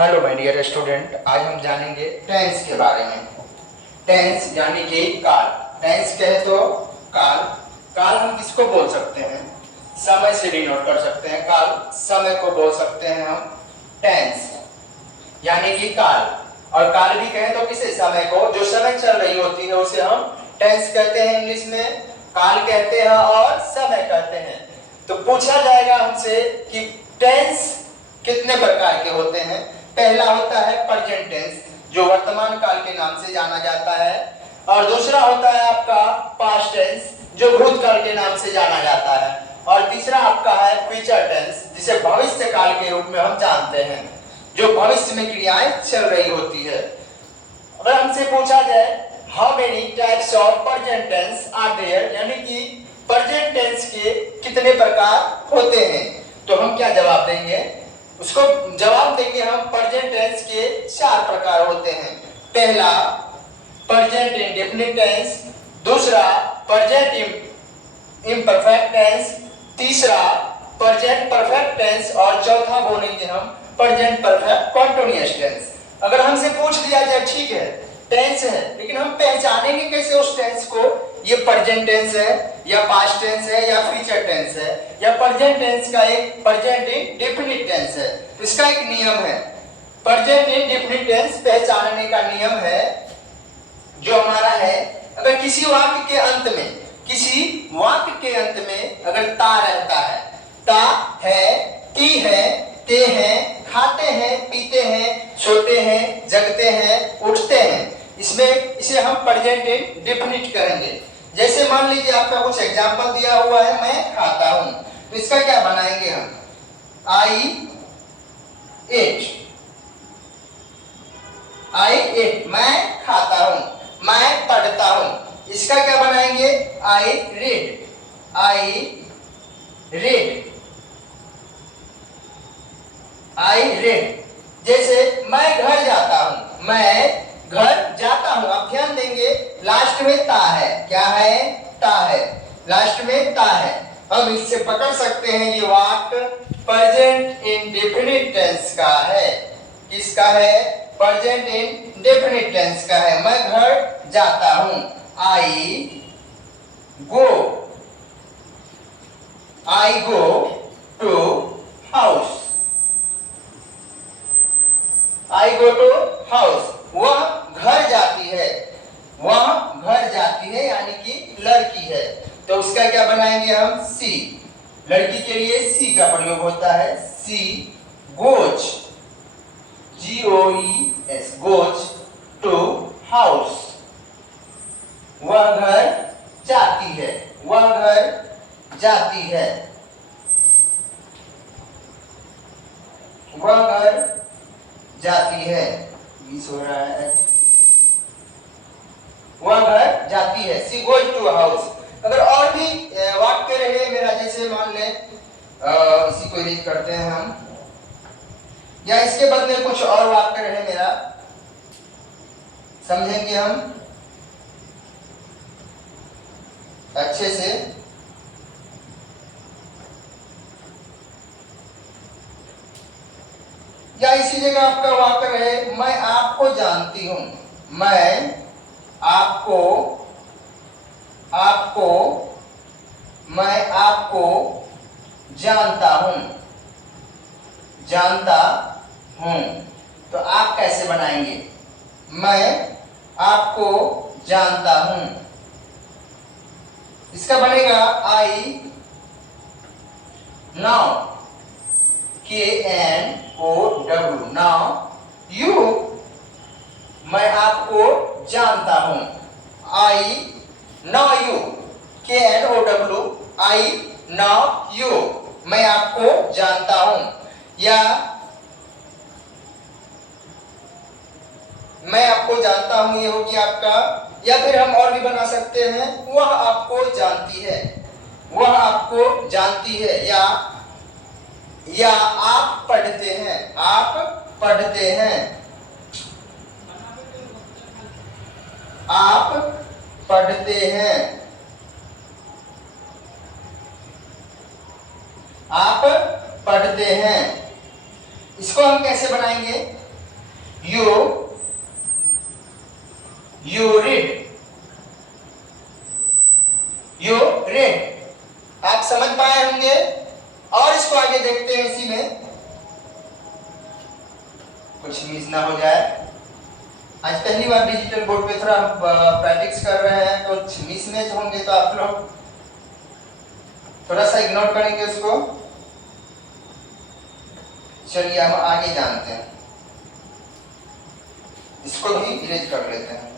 Hello my dear student, आज हम जानेंगे टेंस के बारे में। टेंस यानी कि काल। टेंस कहे तो काल। काल हम किसको बोल सकते हैं? समय से डिनोट कर सकते हैं। काल समय को बोल सकते हैं हम टेंस यानी कि काल। और काल भी कहें तो किसे? समय को। जो समय चल रही होती है उसे हम टेंस कहते हैं। इंग्लिश में काल कहते हैं और समय कहते हैं। तो पूछा जाएगा हमसे कि टेंस कितने प्रकार के होते हैं। पहला होता है प्रेजेंट टेंस, जो वर्तमान काल के नाम से जाना जाता है। और दूसरा होता है आपका पास्ट टेंस, जो भूतकाल के नाम से जाना जाता है। और तीसरा आपका है फ्यूचर टेंस, जिसे भविष्य काल के रूप में हम जानते हैं, जो भविष्य में क्रियाएं चल रही होती है। अगर हमसे पूछा जाए how many types of present tense are there, यानी कि प्रेजेंट टेंस के कितने प्रकार होते हैं, तो हम क्या जवाब देंगे? उसको जवाब देंगे हम प्रेजेंट टेंस के 4 प्रकार होते हैं। पहला प्रेजेंट इंडेफिनिट टेंस, दूसरा प्रेजेंट इम्परफेक्ट टेंस, तीसरा प्रेजेंट परफेक्ट टेंस और चौथा बोलेंगे हम प्रेजेंट परफेक्ट कंटीन्यूअस टेंस। अगर हमसे पूछ दिया जाए ठीक है टेंस है, लेकिन हम पहचानेंगे कैसे उस टेंस को? ये प्रेजेंट टेंस है या पास्ट टेंस है या फ्यूचर टेंस है या प्रेजेंट टेंस का एक प्रेजेंट इंडेफिनिट टेंस है। इसका एक नियम है। प्रेजेंट इंडेफिनिट टेंस पहचानने का नियम है जो हमारा है, अगर किसी वाक्य के अंत में अगर ता रहता है, ता है, ती है, ते हैं, खाते हैं, पीते हैं, सोते हैं, जगते हैं, उठते हैं, इसमें इसे हम प्रेजेंट इंडेफिनिट करेंगे। जैसे मान लीजिए आपका कुछ एग्जांपल दिया हुआ है, मैं खाता हूं, तो इसका क्या बनाएंगे हम? आई एट, मैं खाता हूं। मैं पढ़ता हूं, इसका क्या बनाएंगे? I read. जैसे मैं घर जाता हूं, आप ध्यान देंगे लास्ट में ता है। क्या है? ता है, लास्ट में ता है। हम इससे पकड़ सकते हैं ये वाक्य प्रेजेंट इंडेफिनिट टेंस का है। किसका है? प्रेजेंट इंडेफिनिट टेंस का है। मैं घर जाता हूं, आई गो टू हाउस। वह घर जाती है, यानी कि लड़की है, तो उसका क्या बनाएंगे हम? सी। लड़की के लिए सी का प्रयोग होता है। She goes, GOES, goes to house. वह घर जाती है, मिस हो रहा है। वह घर जाती है, सी गोज टू हाउस। अगर और भी वाक्य रहे मेरा, जैसे मान लें इसी को रीड करते हैं हम, या इसके बदले कुछ और वाक्य रहे मेरा, समझेंगे हम अच्छे से। या इसी जगह आपका वाक्य रहे मैं आपको जानती हूं। मैं आपको जानता हूं। तो आप कैसे बनाएंगे? मैं आपको जानता हूं, इसका बनेगा I now, KNOW, now you. मैं आपको जानता हूं, I know you, KNOW, I know you, मैं आपको जानता हूं। या मैं आपको जानता हूं, ये होगी आपका। या फिर हम और भी बना सकते हैं, वह आपको जानती है, या आप पढ़ते हैं, आप पढ़ते हैं। इसको हम कैसे बनाएंगे? You read, you read. आप समझ पाए होंगे। और इसको आगे देखते हैं, इसी में कुछ मिस ना हो जाए। आज पहली बार डिजिटल बोर्ड पे थोड़ा प्रैक्टिस कर रहे हैं, तो मिसमैच होंगे तो आप लोग थोड़ा सा इग्नोर करेंगे उसको। चलिए हम आगे जानते हैं, इसको भी इरेज कर लेते हैं।